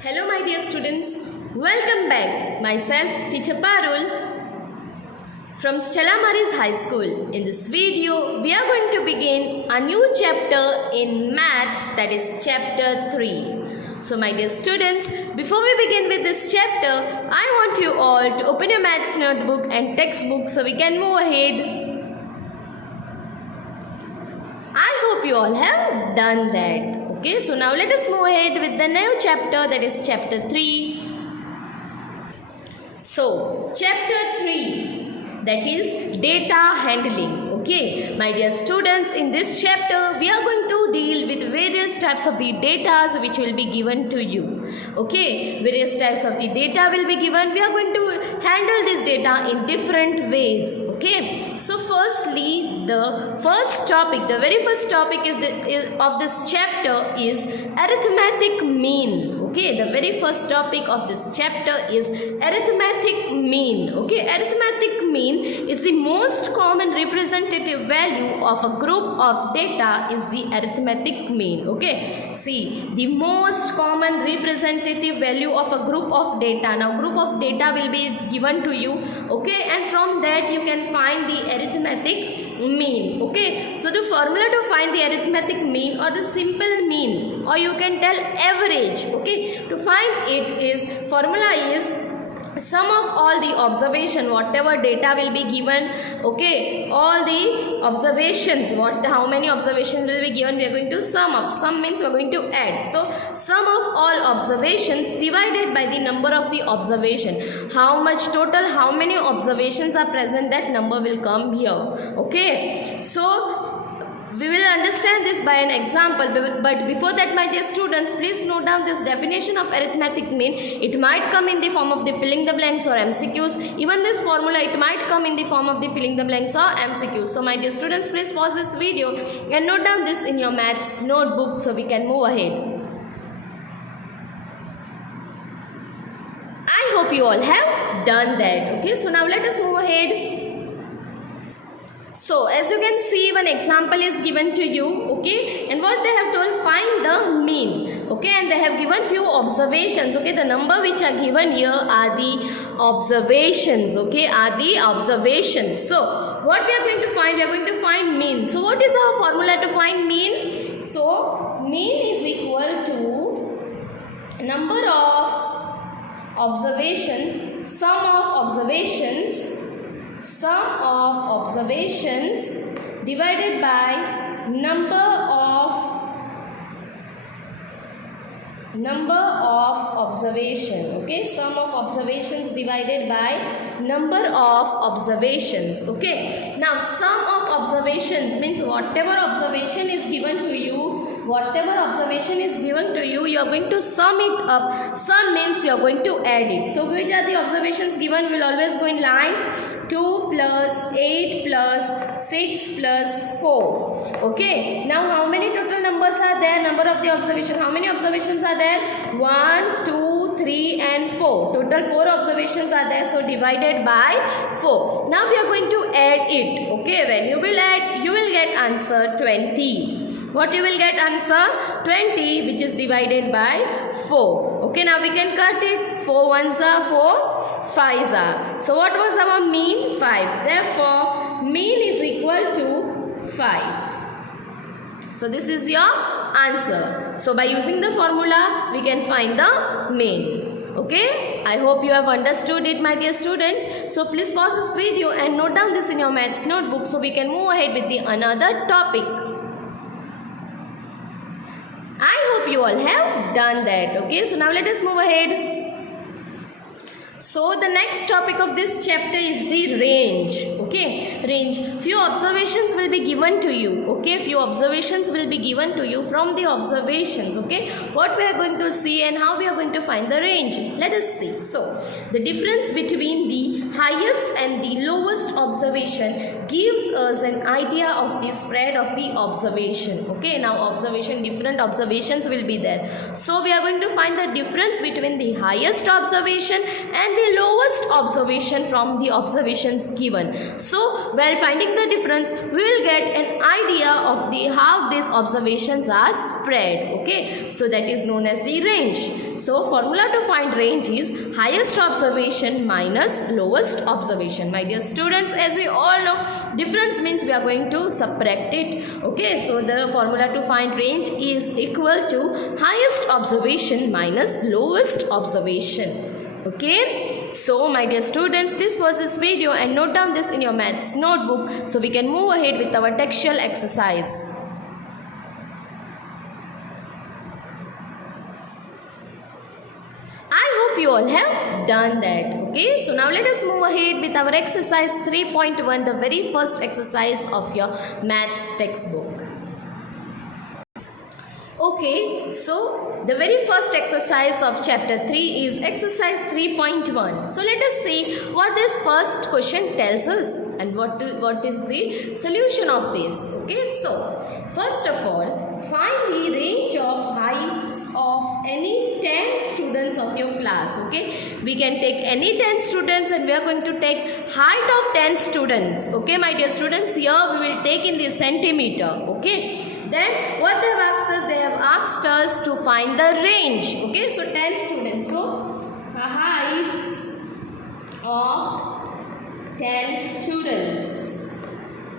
Hello my dear students, welcome back. Myself Teacher Parul from Stella Maris High School. In this video, we are going to begin a new chapter in maths, that is chapter 3. So my dear students, before we begin with this chapter, I want you all to open your maths notebook and textbook so we can move ahead. I hope you all have done that. Okay, so now let us move ahead with the new chapter, that is chapter 3. So, chapter 3, that is data handling. Okay, my dear students, in this chapter we are going to deal with various types of the data which will be given to you. Okay, various types of the data will be given. We are going to handle this data in different ways. Okay, so firstly, the very first topic of this chapter is arithmetic mean. Okay, the very first topic of this chapter is arithmetic mean. Okay, arithmetic mean is the most common representative value of a group of data is the arithmetic mean. Okay, see, the most common representative value of a group of data. Now, group of data will be given to you. Okay, and from that you can find the arithmetic mean. Okay, so the formula to find the arithmetic mean or the simple mean, or you can tell average. Okay, to find it is formula is sum of all the observation, whatever data will be given. Okay, all the observations, how many observations will be given, we are going to sum up. Sum means we are going to add. So sum of all observations divided by the number of the observation. How much total, how many observations are present, that number will come here. Okay, so we will understand this by an example, but before that, my dear students, please note down this definition of arithmetic mean. It might come in the form of the filling the blanks or MCQs. Even this formula, it might come in the form of the filling the blanks or MCQs. So my dear students, please pause this video and note down this in your maths notebook so we can move ahead. I hope you all have done that. Okay, so now let us move ahead. So, as you can see, one example is given to you, okay, and what they have told, find the mean, okay, and they have given few observations, okay, the number which are given here are the observations, okay, are the observations. So, what we are going to find? We are going to find mean. So, what is our formula to find mean? So, mean is equal to number of observations, sum of observations divided by number of observation. Okay, sum of observations divided by number of observations. Okay, now sum of observations means whatever observation is given to you, you are going to sum it up. Sum means you are going to add it. So which are the observations given? Will always go in line. 2 plus 8 plus 6 plus 4. Okay, now how many total numbers are there? Number of the observation. How many observations are there? 1, 2, 3 and 4. Total 4 observations are there. So divided by 4. Now we are going to add it. Okay, when you will add, you will get answer 20. What you will get? Answer 20, which is divided by 4. Okay, now we can cut it. 4 ones are 4, 5s are. So what was our mean? 5. Therefore, mean is equal to 5. So this is your answer. So by using the formula, we can find the mean. Okay, I hope you have understood it, my dear students. So please pause this video and note down this in your maths notebook so we can move ahead with the another topic. I hope you all have done that. Okay, so now let us move ahead. So the next topic of this chapter is the range. Okay, range. Few observations will be given to you. Okay, few observations will be given to you. From the observations, okay, what we are going to see and how we are going to find the range. Let us see. So the difference between the highest and the lowest observation gives us an idea of the spread of the observation. Okay, now observation, different observations will be there. So we are going to find the difference between the highest observation and the lowest observation from the observations given. So while finding the difference, we will get an idea of the how these observations are spread. Okay, so that is known as the range. So formula to find range is highest observation minus lowest observation. My dear students, as we all know, difference means we are going to subtract it. Okay, so the formula to find range is equal to highest observation minus lowest observation. Okay, so my dear students, please pause this video and note down this in your maths notebook so we can move ahead with our textual exercise. I hope you all have done that. Okay, so now let us move ahead with our exercise 3.1, the very first exercise of your maths textbook. Okay, so the very first exercise of chapter 3 is exercise 3.1. So let us see what this first question tells us and what is the solution of this. Okay, so first of all, find the range of heights of any 10 students of your class. Okay, we can take any 10 students and we are going to take height of 10 students. Okay, my dear students, here we will take in the centimeter. Okay. Then what they have asked us, they have asked us to find the range. Okay, so 10 students. So heights of 10 students.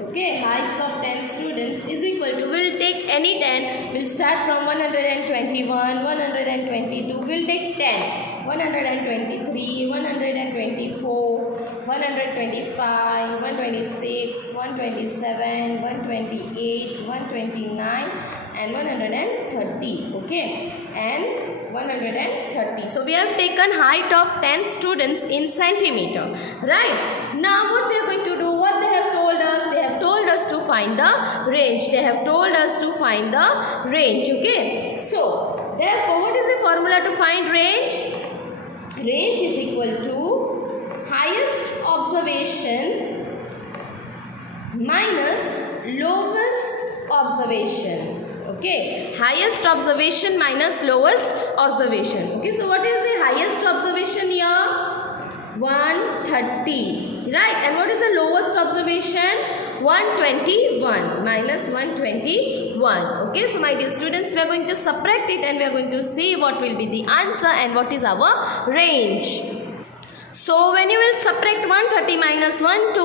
Okay, heights of 10 students is equal to, we'll take any 10, we'll start from 121, 122, we'll take 10, 123, 124, 125, 126, 127, 128, 129 and 130. Okay, and 130. So we have taken height of 10 students in centimeter. Right, now what we are going to do, what they have told us, they have told us to find the range. They have told us to find the range. Okay, so therefore what is the formula to find range? Range is equal to highest observation minus lowest observation. Okay, highest observation minus lowest observation. Okay, so what is the highest observation here? 130. Right, and what is the lowest observation? 121 minus 121. Okay, so my dear students, we are going to subtract it and we are going to see what will be the answer and what is our range. So when you will subtract 130 minus 1 to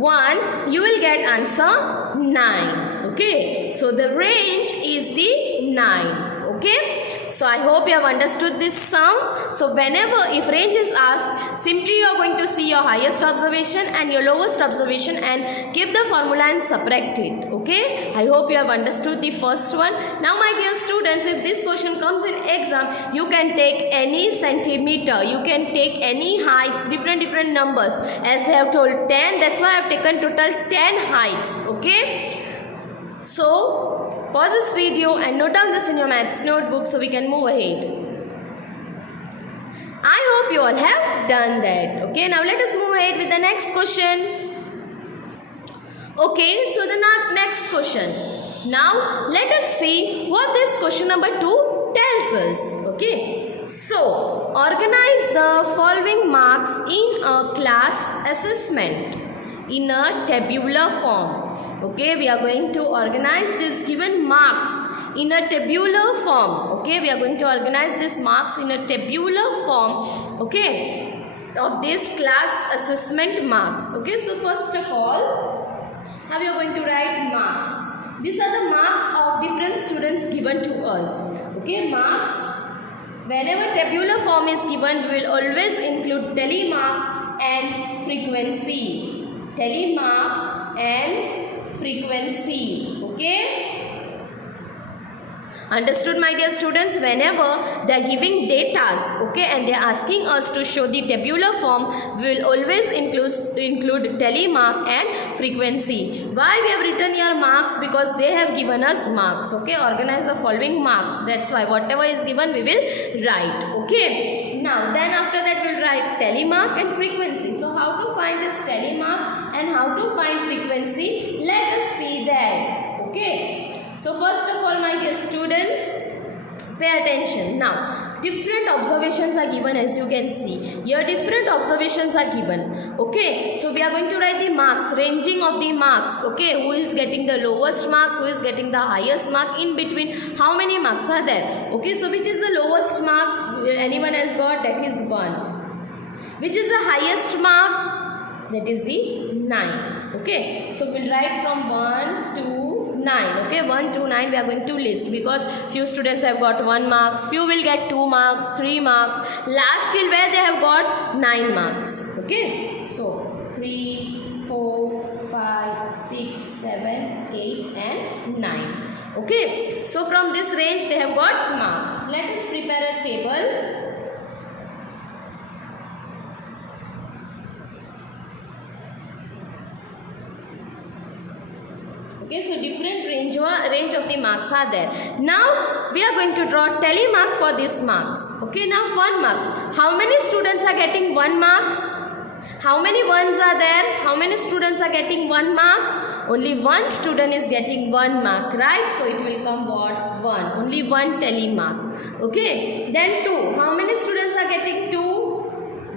1, you will get answer 9. Okay, so the range is the 9. Okay, so I hope you have understood this sum. So whenever if range is asked, simply you are going to see your highest observation and your lowest observation and keep the formula and subtract it. Okay, I hope you have understood the first one. Now my dear students, if this question comes in exam, you can take any centimeter, you can take any heights, different numbers. As I have told 10, that's why I have taken total 10 heights. Okay, so pause this video and note down this in your maths notebook so we can move ahead. I hope you all have done that. Okay, now let us move ahead with the next question. Okay, so the next question. Now let us see what this question number 2 tells us. Okay, so organize the following marks in a class assessment in a tabular form. Okay, we are going to organize this given marks in a tabular form. Okay, we are going to organize these marks in a tabular form. Okay, of this class assessment marks. Okay, so first of all, how we are going to write marks? These are the marks of different students given to us. Okay, marks. Whenever tabular form is given, we will always include telemark and frequency. Telemark and frequency. Okay, understood my dear students? Whenever they are giving datas, okay, and they are asking us to show the tabular form, we will always include telemark and frequency. Why we have written here marks? Because they have given us marks. Okay, organize the following marks. That's why whatever is given we will write. Okay, now then after that we will write telemark and frequency. So how to find this telemark and how to find frequency? Let us see that. Okay, so first of all my dear students, Pay attention. Now, different observations are given, as you can see. Here different observations are given. Okay, so we are going to write the marks, ranging of the marks. Okay, who is getting the lowest marks, who is getting the highest mark, in between how many marks are there. Okay, so which is the lowest marks anyone has got? That is 1. Which is the highest mark? That is the 9. Okay, so we'll write from 1 to 9. Okay, 1 to 9 we are going to list, because few students have got 1 marks, few will get 2 marks, 3 marks, last till where they have got 9 marks. Okay, so 3, 4, 5, 6, 7, 8 and 9. Okay, so from this range they have got marks. Let us prepare a table. Okay, so different range of the marks are there. Now we are going to draw tally mark for these marks. Okay, now 1 marks. How many students are getting 1 marks? How many ones are there? How many students are getting 1 mark? Only 1 student is getting 1 mark, right? So it will come what? 1. Only 1 tally mark. Okay, then 2. How many students are getting 2?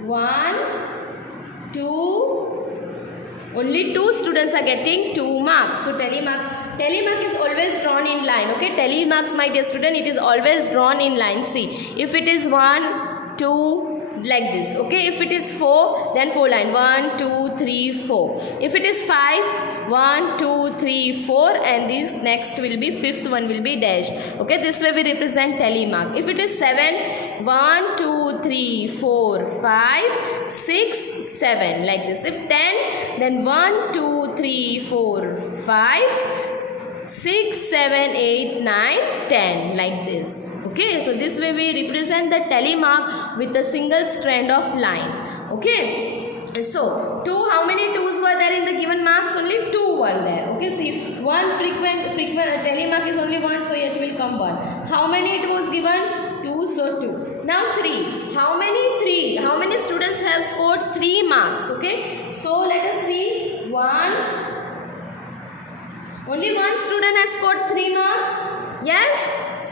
1, 2. Only 2 students are getting 2 marks. So tally mark is always drawn in line. Okay, tally marks, my dear student, it is always drawn in line. See, if it is 1, 2, like this. Okay, if it is 4, then 4 line. 1, 2, 3, 4. If it is 5, 1, 2, 3, 4, and this next will be 5th one will be dash. Okay, this way we represent tally mark. If it is 7, 1, 2, 3, 4, 5, 6, 7, like this. If 10, then 1, 2, 3, 4, 5, 6, 7, 8, 9, 10, like this. Okay, so this way we represent the tally mark with a single strand of line. Okay, so 2, how many 2s were there in the given marks? Only 2 were there. Okay, see, one frequent tally mark is only 1, so it will come 1. How many it was given? 2, so 2. Now 3. How many 3? How many students have scored 3 marks? Okay, so let us see. 1. Only 1 student has scored 3 marks. Yes.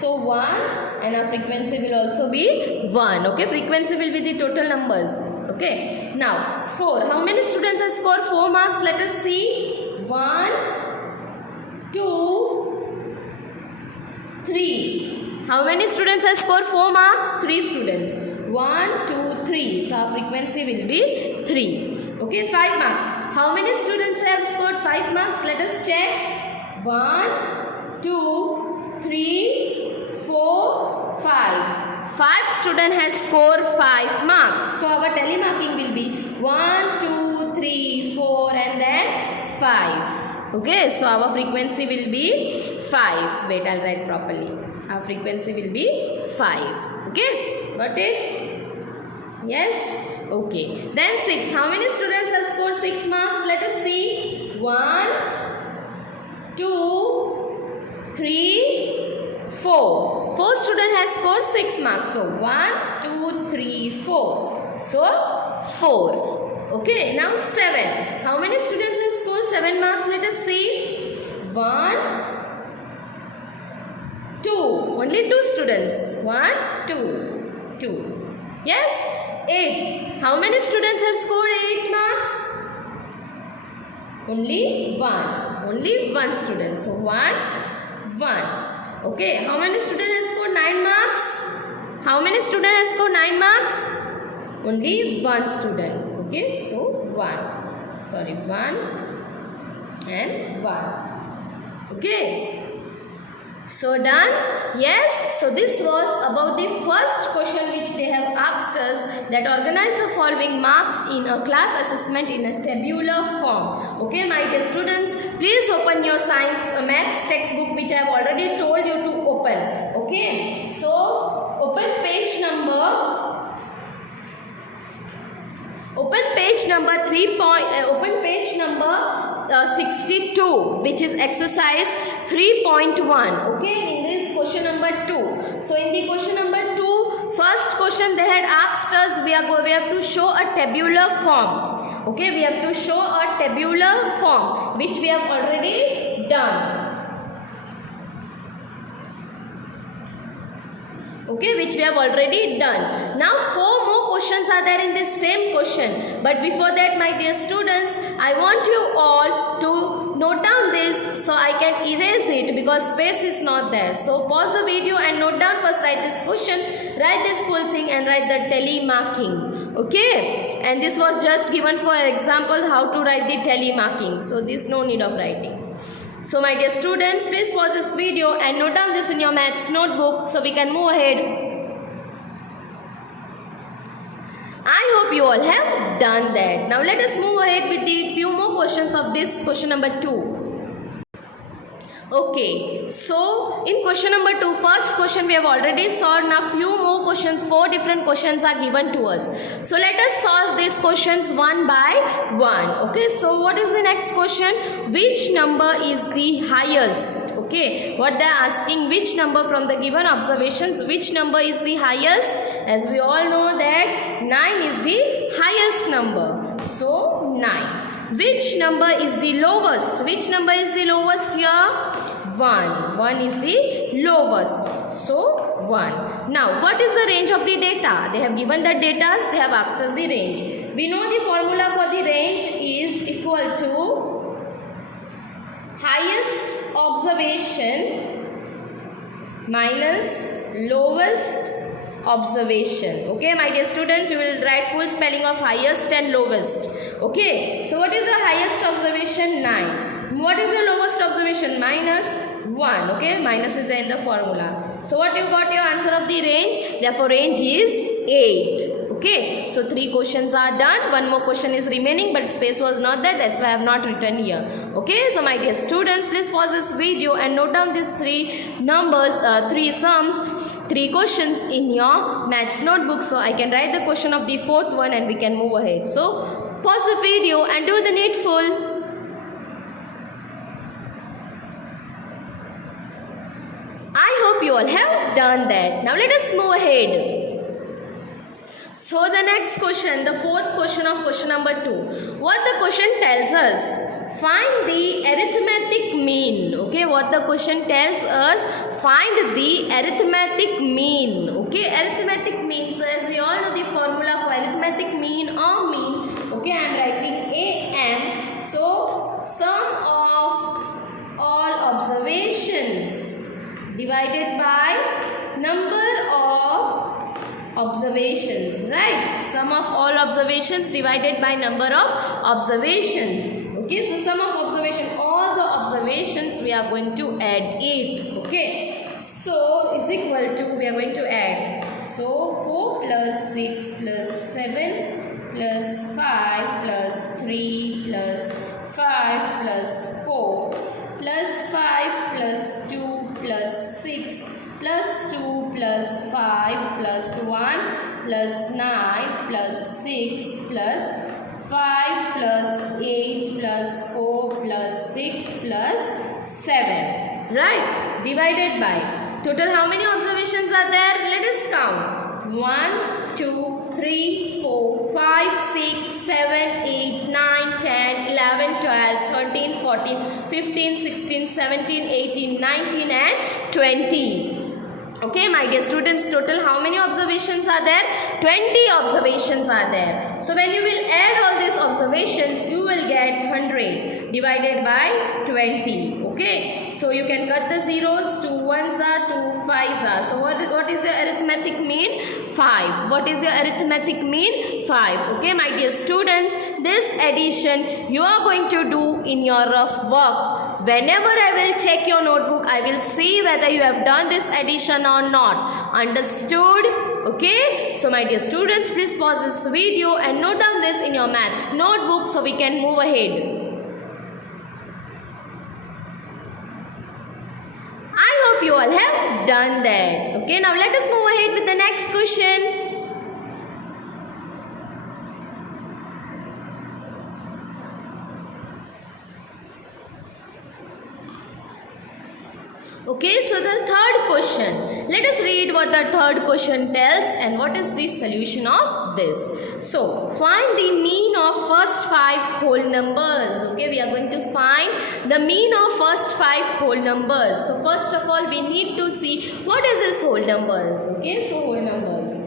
So 1, and our frequency will also be 1. Okay, frequency will be the total numbers. Okay. Now 4. How many students have scored 4 marks? Let us see. 1, 2, 3. How many students have scored 4 marks? 3 students. 1, 2, 3. So our frequency will be 3. Okay, 5 marks. How many students have scored 5 marks? Let us check. 1, 2, 3, 4, 5. 5 student has scored 5 marks. So our tally marking will be 1, 2, 3, 4 and then 5. Okay, so our frequency will be 5. Wait, I'll write properly. Our frequency will be 5. Okay, got it? Yes? Okay. Then 6. How many students have scored 6 marks? Let us see. 1, 2, 3, 4. 4 students has scored 6 marks. So 1, 2, 3, 4. So 4. Okay. Now 7. How many students have scored 7 marks? Let us see. 1, 2. Only 2 students. 1, 2. 2. Yes? 8. How many students have scored 8 marks? Only 1. Only 1 student. So 1, 1. Okay. How many students have scored 9 marks? How many students have scored 9 marks? Only 1 student. Okay. So 1. Sorry. 1 and 1. Okay. So done? Yes. So this was about the first question which they have asked us, that organize the following marks in a class assessment in a tabular form. Okay, my dear students, please open your science maths textbook which I have already told you to open. Okay. So open page number 62, which is exercise 3.1. Okay, in this question number 2. So in the question number 2, first question they had asked us, we have to show a tabular form. Okay, we have to show a tabular form, which we have already done. okay, which we have already done. Now 4 more questions are there in this same question, but before that, my dear students, I want you all to note down this so I can erase it because space is not there. So pause the video and note down first, write this question, write this full thing and write the telemarking, okay. And this was just given for example how to write the telemarking, so there is no need of writing. So my dear students, please pause this video and note down this in your maths notebook so we can move ahead. I hope you all have done that. Now let us move ahead with the few more questions of this question number 2. Okay, so in question number 2, first question we have already solved. Now few more questions, 4 different questions are given to us. So let us solve these questions one by one. Okay, so what is the next question? Which number is the highest? Okay, what they are asking, which number from the given observations, which number is the highest? As we all know that 9 is the highest number. So 9. Which number is the lowest? Which number is the lowest here? 1. 1 is the lowest. So 1. Now what is the range of the data? They have given the data, they have asked us the range. We know the formula for the range is equal to highest observation minus lowest observation. Okay, my dear students, you will write full spelling of highest and lowest. Okay, so what is the highest observation? 9. What is the lowest observation? Minus 1. Okay, minus is in the formula. So what you got your answer of the range? Therefore range is 8. Okay, so 3 questions are done. 1 more question is remaining, but space was not there. That's why I have not written here. Okay, so my dear students, please pause this video and note down these 3 numbers, 3 sums, 3 questions in your maths notebook. So I can write the question of the 4th one and we can move ahead. So pause the video and do the needful. I hope you all have done that. Now let us move ahead. So the next question, the 4th question of question number 2. What the question tells us? Find the arithmetic mean. Okay, what the question tells us? Find the arithmetic mean. Okay, arithmetic mean. So as we all know the formula for arithmetic mean or mean. Okay, I am writing AM. So sum of all observations divided by number of observations, right? Sum of all observations divided by number of observations. Okay, so sum of observation, all the observations we are going to add 8. Okay, so is equal to, we are going to add, so 4 plus 6 plus 7 plus 5 plus 3 plus 5 plus 4 plus 5 plus 2 plus 6 plus 2 plus 5 plus 1 plus 9 plus 6 plus 5 plus 8 plus 4 plus 6 plus 7. Right? Divided by. Total how many observations are there? Let us count. 1, 2, 3, 4, 5, 6, 7, 8, 9, 10, 11, 12, 13, 14, 15, 16, 17, 18, 19 and 20. Okay, my dear students, total how many observations are there? 20 observations are there. So when you will add all these observations, you will get 100 divided by 20. Okay, so you can cut the zeros. 2 ones are, 2 5s are. So what is your arithmetic mean? 5. What is your arithmetic mean? 5. Okay, my dear students, this addition you are going to do in your rough work. Whenever I will check your notebook, I will see whether you have done this addition or not. Understood? Okay, so my dear students, please pause this video and note down this in your maths notebook so we can move ahead. I hope you all have done that. Okay, now let us move ahead with the next question. Okay, so the third question. Let us read what the third question tells and what is the solution of this. So, find the mean of first 5 whole numbers. Okay, we are going to find the mean of first 5 whole numbers. So, first of all, we need to see what is this whole numbers. Okay, so whole numbers.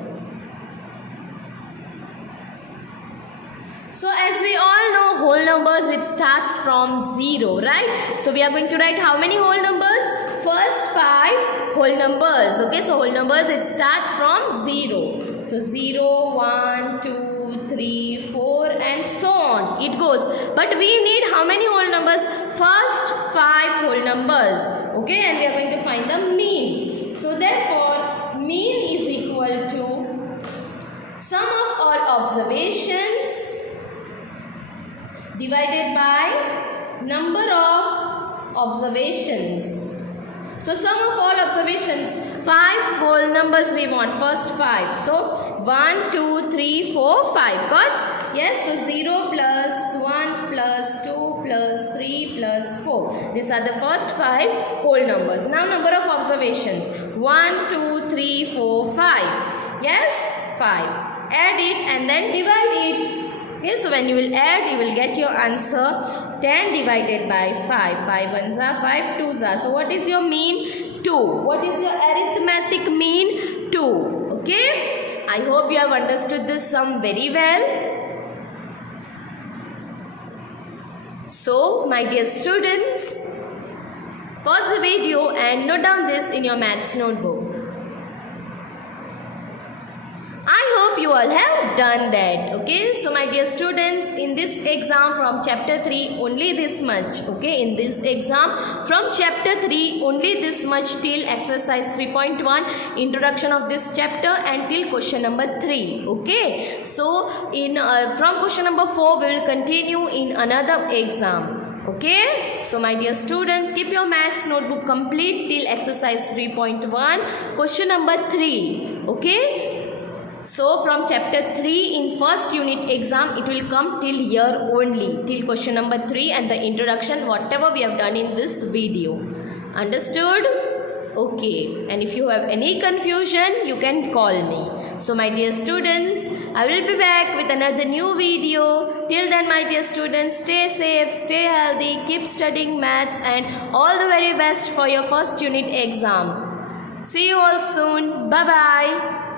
So as we all know, whole numbers, it starts from 0, right? So we are going to write how many whole numbers? First 5 whole numbers. Okay, so whole numbers, it starts from 0. So 0, 1, 2, 3, 4 and so on. It goes. But we need how many whole numbers? First 5 whole numbers. Okay, and we are going to find the mean. So therefore, mean is equal to sum of all observations divided by number of observations. So sum of all observations, 5 whole numbers we want, first 5. So 1, 2, 3, 4, 5. Got? Yes, so 0 plus 1 plus 2 plus 3 plus 4. These are the first 5 whole numbers. Now number of observations, 1, 2, 3, 4, 5. Yes, 5. Add it and then divide it. Okay, so when you will add, you will get your answer 10 divided by 5. 5 ones are 5 twos are. So what is your mean? 2. What is your arithmetic mean? 2. Okay, I hope you have understood this sum very well. So my dear students, pause the video and note down this in your maths notebook. I hope you all have done that. Okay, so my dear students, in this exam from chapter 3 only this much. Okay, in this exam from chapter 3 only this much till exercise 3.1 introduction of this chapter and till question number 3. Okay, so in from question number 4 we will continue in another exam. Okay, so my dear students, keep your maths notebook complete till exercise 3.1 question number 3. Okay, so from chapter 3 in first unit exam, it will come till here only, till question number 3 and the introduction, whatever we have done in this video. Understood? Okay, and if you have any confusion, you can call me. So my dear students, I will be back with another new video. Till then, my dear students, stay safe, stay healthy, keep studying maths and all the very best for your first unit exam. See you all soon. Bye-bye.